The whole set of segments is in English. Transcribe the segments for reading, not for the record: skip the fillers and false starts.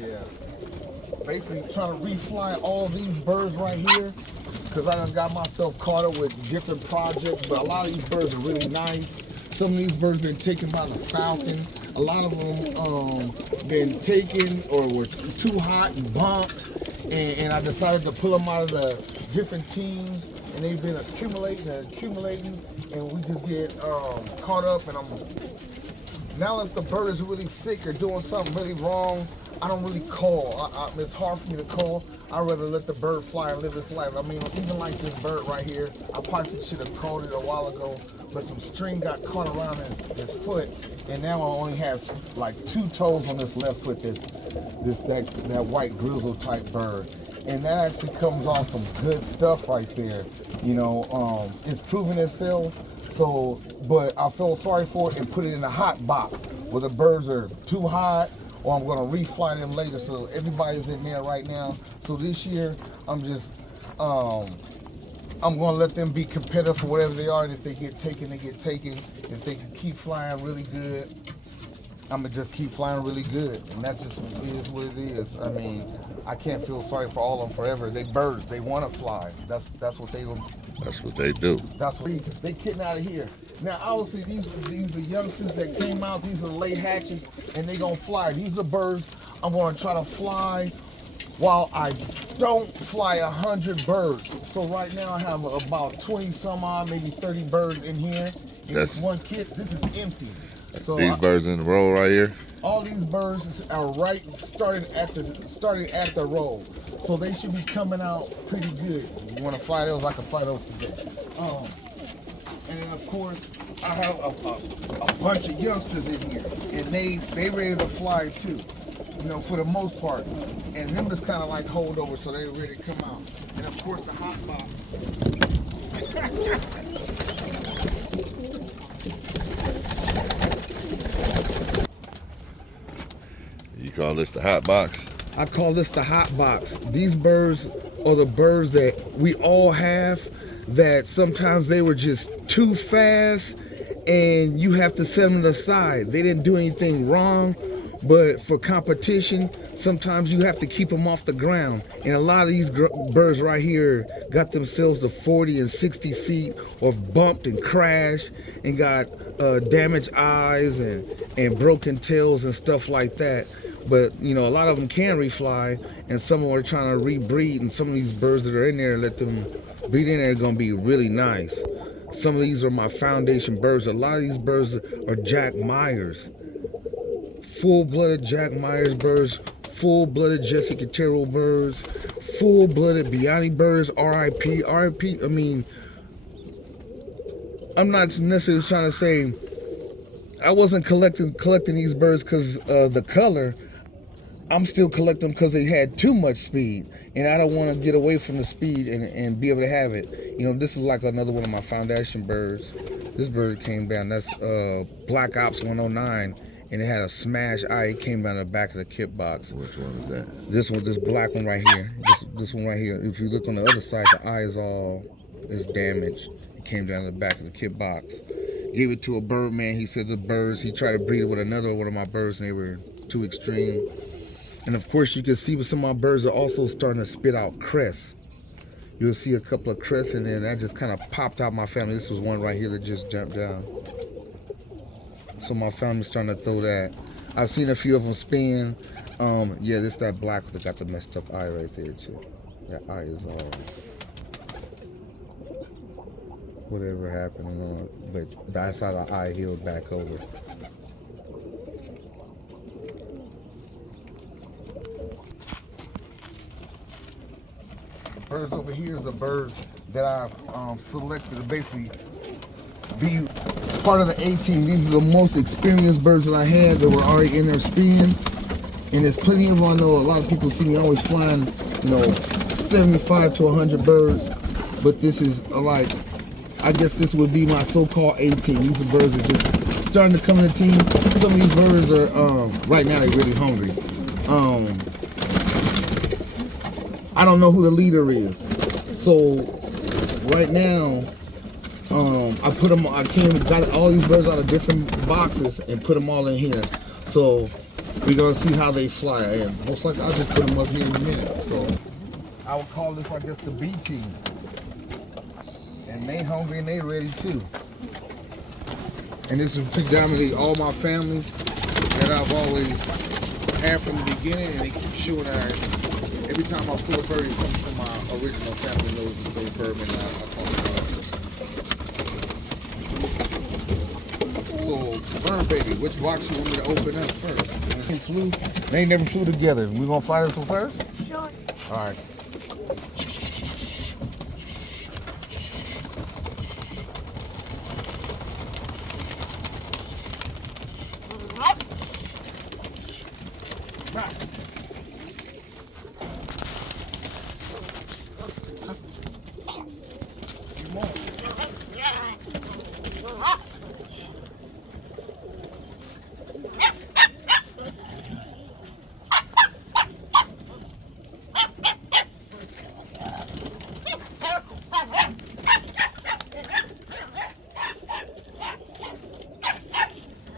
Yeah. Basically trying to refly all these birds right here because I done got myself caught up with different projects, but a lot of these birds are really nice. Some of these birds been taken by the falcon. A lot of them been taken or were too hot and bumped, and I decided to pull them out of the different teams, and they've been accumulating, and we just get caught up, and now as the bird is really sick or doing something really wrong, I don't really call. It's hard for me to call. I'd rather let the bird fly and live its life. I mean, even like this bird right here, I probably should have called it a while ago, but some string got caught around his foot, and now I only has like 2 toes on this left foot, that white grizzle type bird. And that actually comes off some good stuff right there. You know, it's proven itself. So, but I feel sorry for it and put it in a hot box where the birds are too hot, or I'm gonna refly them later. So everybody's in there right now. So this year, I'm just, I'm gonna let them be competitive for whatever they are. And if they get taken, they get taken. If they can keep flying really good, I'm gonna just keep flying really good. And that's just is what it is. I mean, I can't feel sorry for all of them forever. They birds, they wanna fly. That's what they do. That's what they do. That's what they getting out of here. Now, obviously, these are youngsters that came out. These are late hatches, and they gonna fly. These are birds I'm gonna try to fly while I don't fly 100 birds. So right now I have about 20 some odd, maybe 30 birds in here. And that's one kit. This is empty. So these birds in the row right here. All these birds are right starting at the row, so they should be coming out pretty good. You want to fly those? I can fly those today. And then of course I have a bunch of youngsters in here, and they ready to fly too. You know, for the most part. And them is kind of like holdover, so they ready to come out. And of course the hot box. You call this the hot box? I call this the hot box. These birds are the birds that we all have, that sometimes they were just too fast and you have to set them aside. They didn't do anything wrong, but for competition, sometimes you have to keep them off the ground. And a lot of these birds right here got themselves to 40 and 60 feet, or bumped and crashed and got damaged eyes and broken tails and stuff like that. But you know, a lot of them can refly, and some of them are trying to rebreed, and some of these birds that are in there, let them breed in there, are gonna be really nice. Some of these are my foundation birds. A lot of these birds are Jack Myers, full-blooded Jack Myers birds, full-blooded Jessica Terrell birds, full-blooded Biani birds, RIP. I mean, I'm not necessarily trying to say I wasn't collecting these birds because of the color. I'm still collecting them because they had too much speed, and I don't want to get away from the speed and be able to have it. You know, this is like another one of my foundation birds. This bird came down. That's Black Ops 109, and it had a smash eye. It came down the back of the kit box. Which one is that? This one, this black one right here. This one right here. If you look on the other side, the eye is damaged. It came down the back of the kit box. Gave it to a birdman. He said the birds, he tried to breed it with another one of my birds, and they were too extreme. And of course, you can see with some of my birds are also starting to spit out crests. You'll see a couple of crests in there, and that just kind of popped out my family. This was one right here that just jumped down. So my family's trying to throw that. I've seen a few of them spin. Yeah, this that black that got the messed up eye right there too. That eye is all whatever happened, but that's how the eye healed back over. Birds over here is the birds that I've selected to basically be part of the A team. These are the most experienced birds that I had that were already in their spin. And there's plenty of them. I know a lot of people see me always flying, you know, 75 to 100 birds. But this is like, I guess this would be my so-called A team. These are birds that just starting to come in the team. Some of these birds are, right now they're really hungry. I don't know who the leader is. So right now, I got all these birds out of different boxes and put them all in here. So We're gonna see how they fly, and most likely I'll just put them up here in a minute. So I would call this, I guess, the B team. And they hungry and they ready too. And this is predominantly all my family that I've always had from the beginning, and they keep showing that every time I pull a bird, it comes from my original family knows the birdman I talk about. So, bird baby, which box you want me to open up first? They never flew together. We gonna fly this one first? Sure. All right.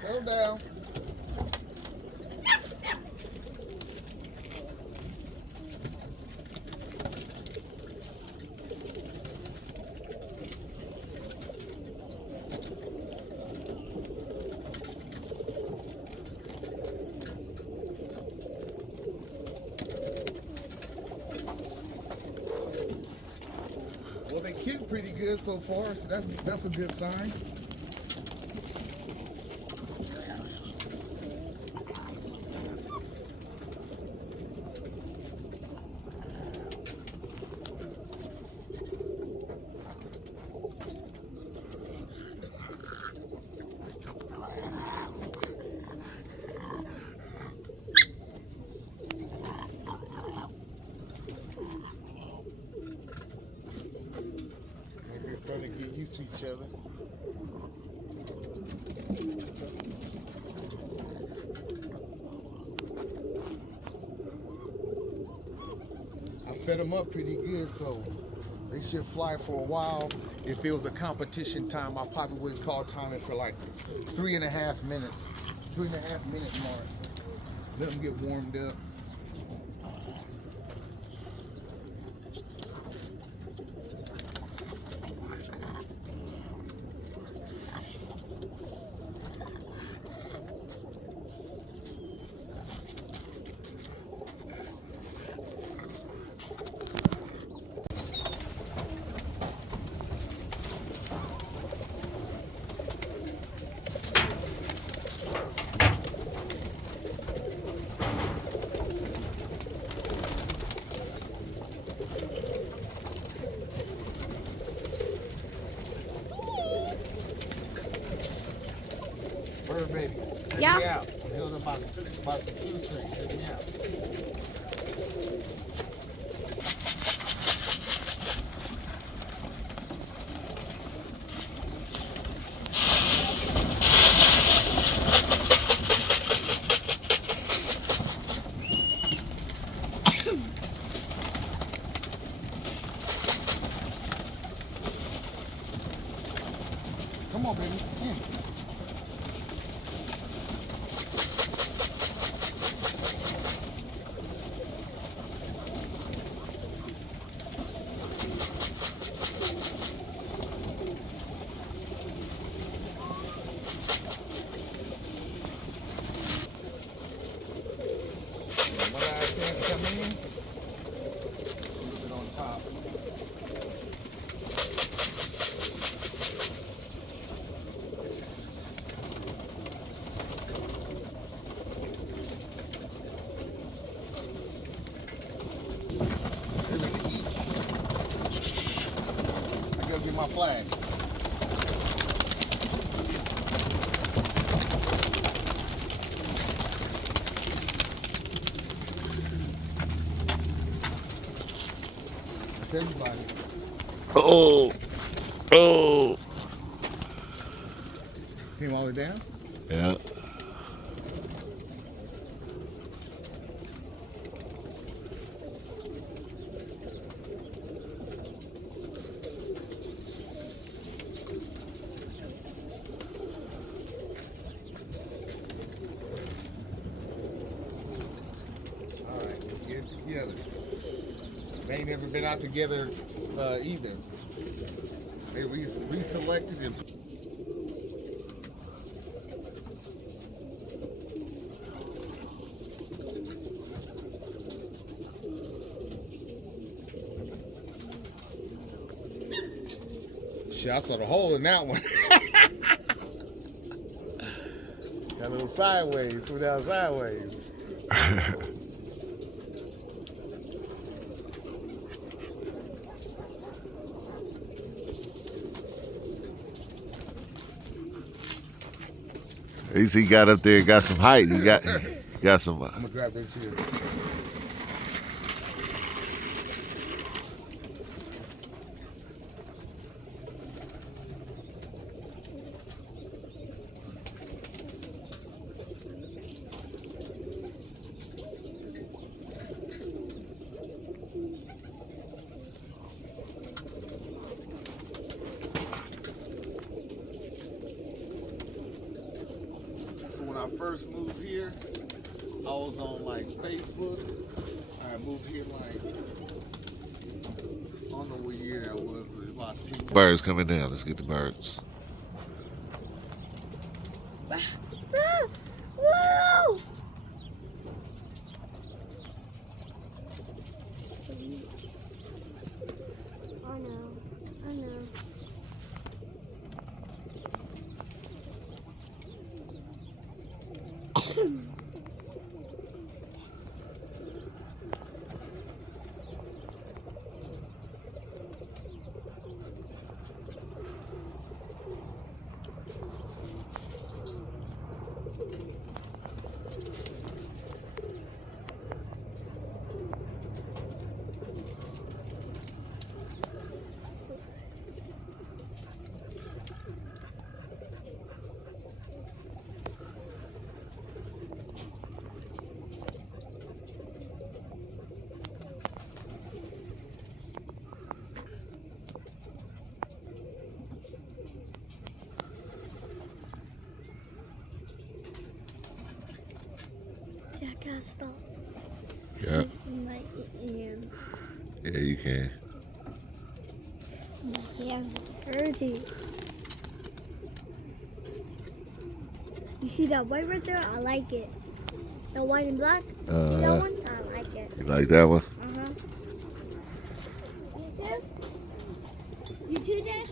Settle down. Well, they kick pretty good so far, so that's a good sign. They started to get used to each other. I fed them up pretty good, so they should fly for a while. If it was a competition time, I probably would call time it for like 3.5 minutes. 3.5 minute mark. Let them get warmed up. Bird baby, check Yeah. me out. I'm hearing about the food train. Check me out. Come on, baby. In. One last chance to come in. A little bit on top. They're ready to eat. I gotta get my flag. That's everybody. Oh, oh. Came all the way down? Yeah. together. They ain't never been out together either. They reselected and shit, I saw the hole in that one. Got a little sideways, threw down sideways. At least he got up there and got some height. He got some. I'm gonna grab that chair. When I first moved here, I was on like Facebook. I moved here like, I don't know what year that was, but it was about 10 years. Birds coming down. Let's get the birds. Whoa! I know. Yeah, I gotta stop. Yeah. My hands. Yeah, you can. My hands dirty. You see that white right there? I like it. The white and black? See that one? I like it. You like that one? You too? You too, Dad?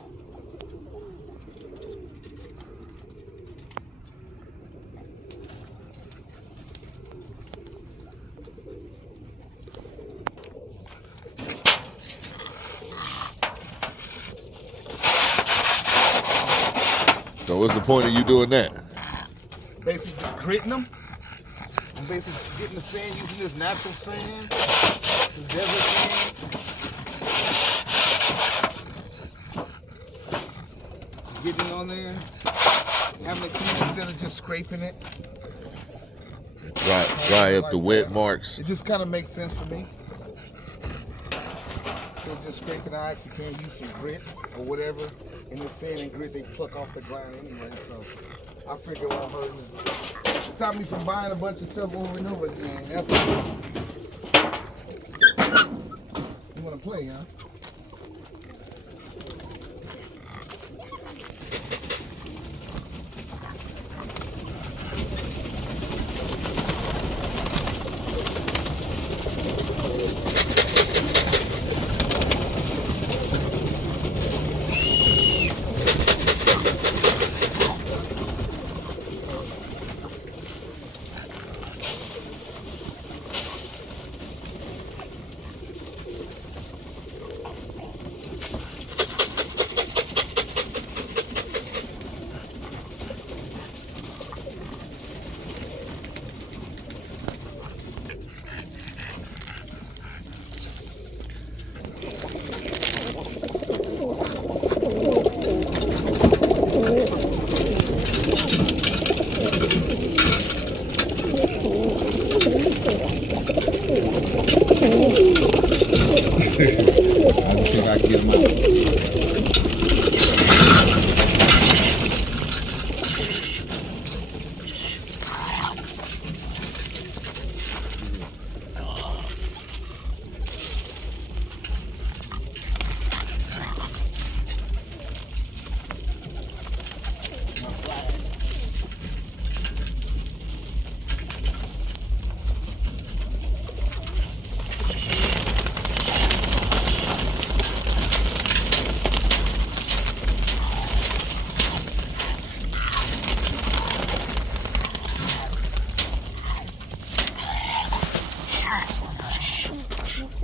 So what's the point of you doing that? Basically gritting them. I'm basically getting the sand using this natural sand, this desert sand. Getting it on there, having it clean instead of just scraping it. Dry up the wet marks. It just kind of makes sense for me. So just scraping, I actually can use some grit or whatever. In the sand and grit, they pluck off the ground anyway, so I figure it won't hurt me. Stop me from buying a bunch of stuff over and over again. You want to play, huh?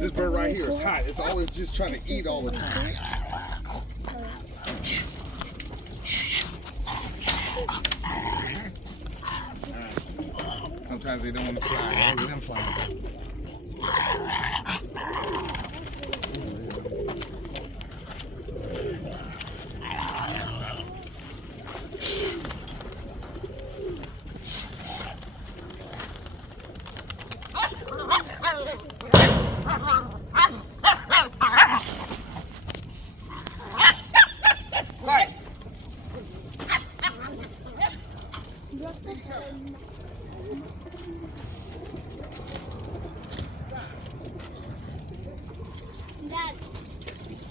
This bird right here is hot. It's always just trying to eat all the time. Sometimes they don't want to fly. Look at them flying. Dad,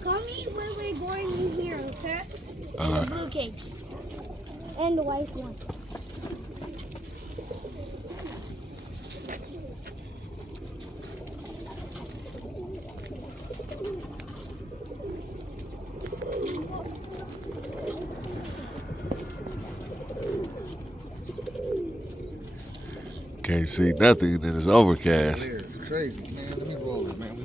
call me when we're going in here, okay? The blue cage. And the white one. Can't see nothing, and it's overcast. It's crazy, man. Let me roll it, man.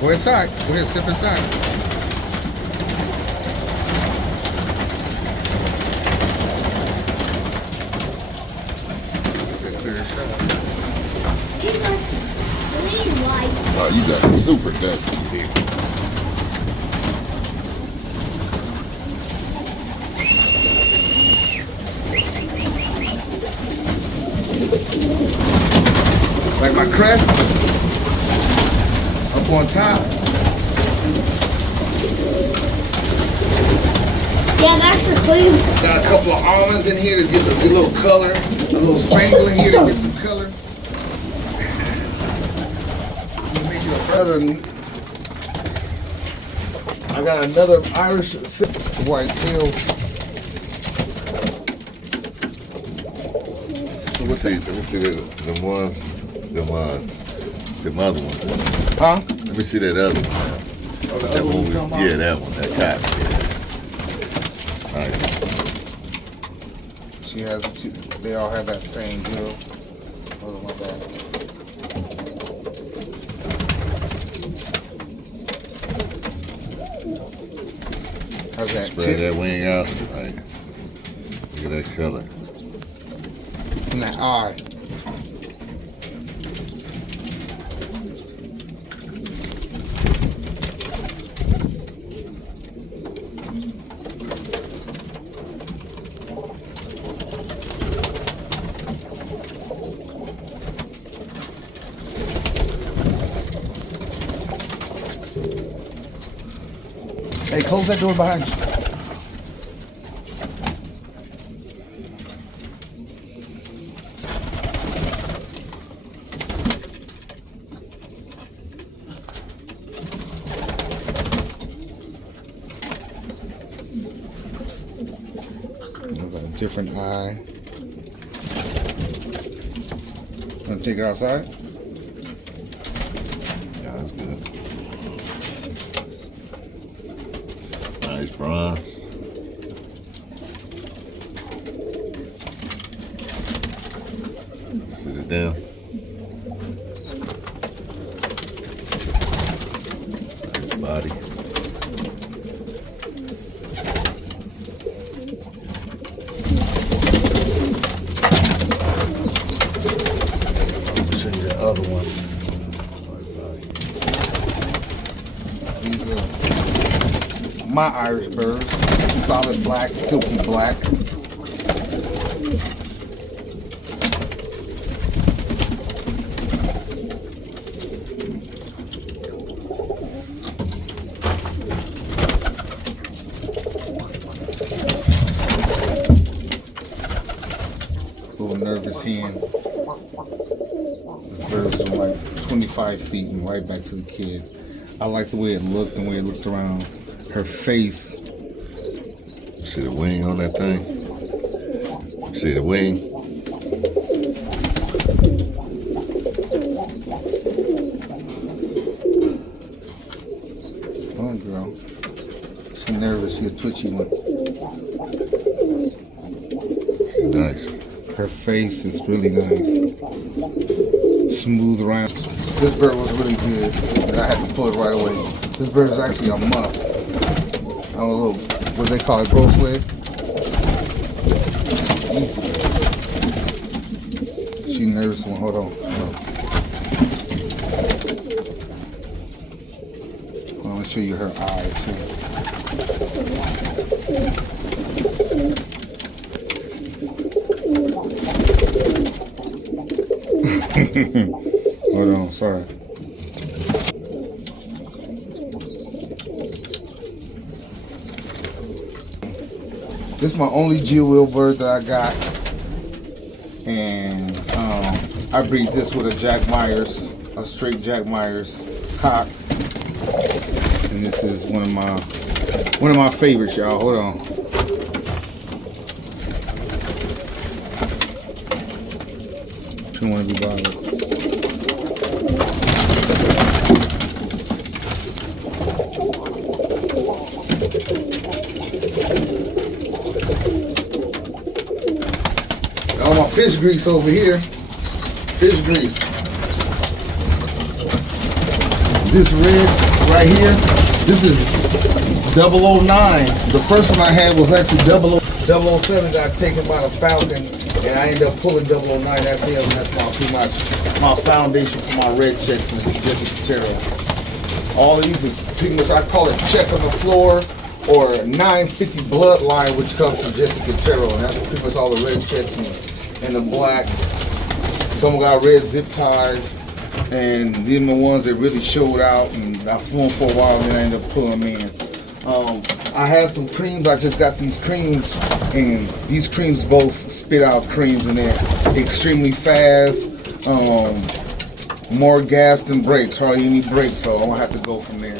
Go inside. Go ahead, step inside. Oh, you got it super dusty here. Like my crest up on top. Yeah, that's the clue. Got a couple of almonds in here to get some good little color. A little spangle in here to get some color. I got another Irish white tail. Let me see them ones, them other ones. Huh? Let me see that other one. Oh, the That other one one, you talking about? yeah, that one, that cotton. Yeah. Nice. She has two. They all have that same deal. Oh my bad. How's that? Spread that wing out. Like, look at that color. And that eye. Hey, close that door behind you. Another different eye. Want to take it outside? Yeah, that's good. Nice bronze. Sit it down. Nice body. Show you the other one. These are my Irish birds. Solid black, silky black. Little nervous hand. This bird's doing like 25 feet and right back to the kid. I like the way it looked and the way it looked around. Her face. See the wing on that thing? See the wing? She's a twitchy one. Nice. Her face is really nice. Smooth around. This bird was really good, and I had to pull it right away. This bird is actually a muff. I don't know what they call it, gross leg. She nervous one. Hold on. I'm gonna show you her eye too. Hold on, sorry. This is my only G-wheel bird that I got, and I breed this with a Jack Myers, a straight Jack Myers cock, and this is one of my favorites, y'all. Hold on. If you want to be bothered. All my fish grease over here. Fish grease. This red right here, this is 009. The first one I had was actually 007 got taken by the Falcon, and I ended up pulling 009. That's him. That's pretty much my foundation for my red checks and Jessica Terrell. All these is pretty much, I call it check on the floor or 950 bloodline, which comes from Jessica Terrell, and that's pretty much all the red checks and the black. Some got red zip ties, and these are the ones that really showed out, and I flew them for a while, and then I ended up pulling them in. I had some creams. I just got these creams, and these creams both spit out creams, and they're extremely fast. More gas than brakes, hardly any brakes, so I'm gonna have to go from there.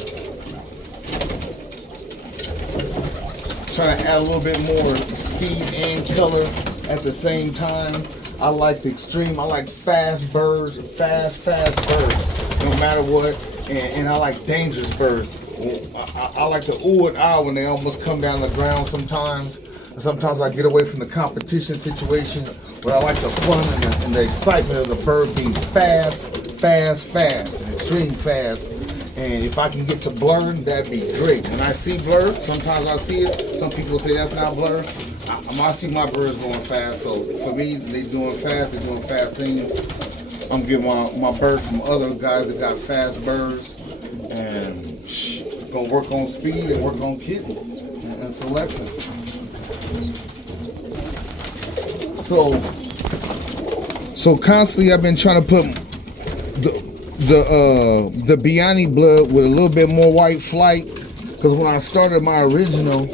Trying to add a little bit more speed and color at the same time. I like the extreme. I like fast birds, fast birds, no matter what. And I like dangerous birds. I like the ooh and ah when they almost come down the ground sometimes. Sometimes I get away from the competition situation, but I like the fun and the excitement of the bird being fast, and extreme fast. And if I can get to blurring, that'd be great. When I see blur, sometimes I see it. Some people say that's not blur. I see my birds going fast. So for me, they're doing fast things. I'm getting my birds from other guys that got fast birds. And gonna work on speed and work on kitting and selection. So constantly I've been trying to put the Biani blood with a little bit more white flight, because when I started my original,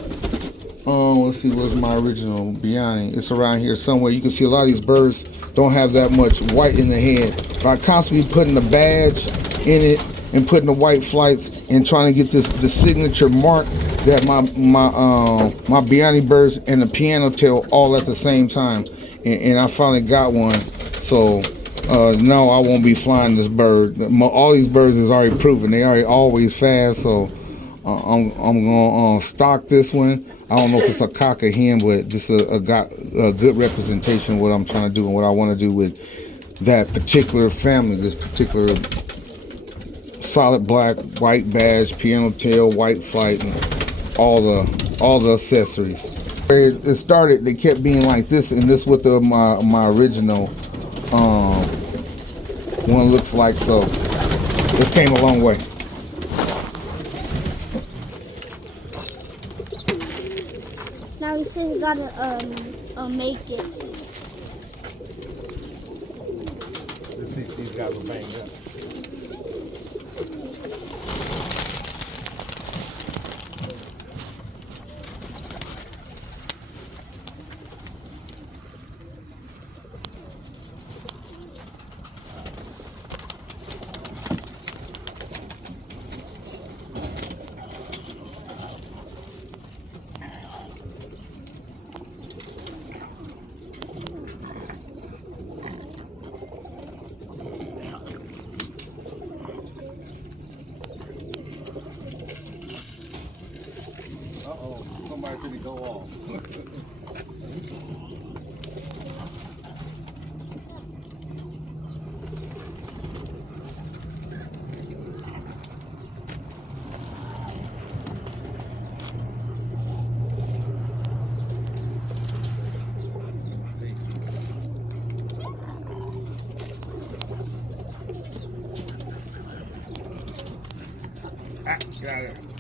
let's see, where's my original Biani? It's around here somewhere. You can see a lot of these birds don't have that much white in the head. But I constantly putting the badge in it and putting the white flights and trying to get the signature mark that my Biani birds and the piano tail all at the same time, and I finally got one. So no, I won't be flying this bird. All these birds is already proven. They are always fast, so I'm gonna stock this one. I don't know if it's a cock or hen, but just a good representation of what I'm trying to do and what I want to do with that particular family, this particular solid black, white badge, piano tail, white flight, and all the accessories. It started, they kept being like this, and this is what my original one looks like. So this came a long way. Now he says he gotta make it. Let's see if these guys are banged up. can't go off. Ah, get out of there.